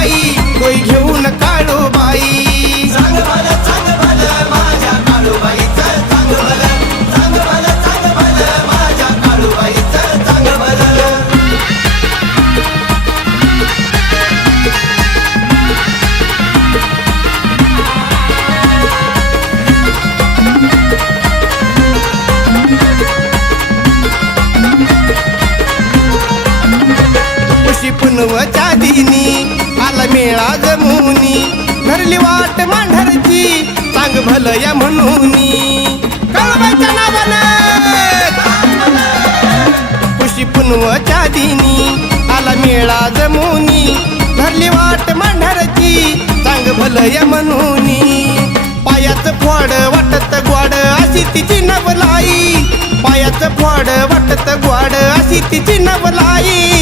बाई तोय घेऊन काळूबाई चांग भलं माझ्या काळूबाईचं चांग भलं माझ्या काळूबाईचं चांग भलं पुनवच्या दिनी आला मेळा जमुनी धरली वाट मांढरची सांग भलं या म्हणूनी काळूबाईच्या नावानं खुशी पुनवच्या दिनी आला मेळा जमुनी धरली वाट मांढरची सांग भलं या म्हणूनी पायाचं फोड वाटत ग्वाड अशी तिची नवलाई पायाचं फोड वाटत ग्वाड अशी तिची नवलाई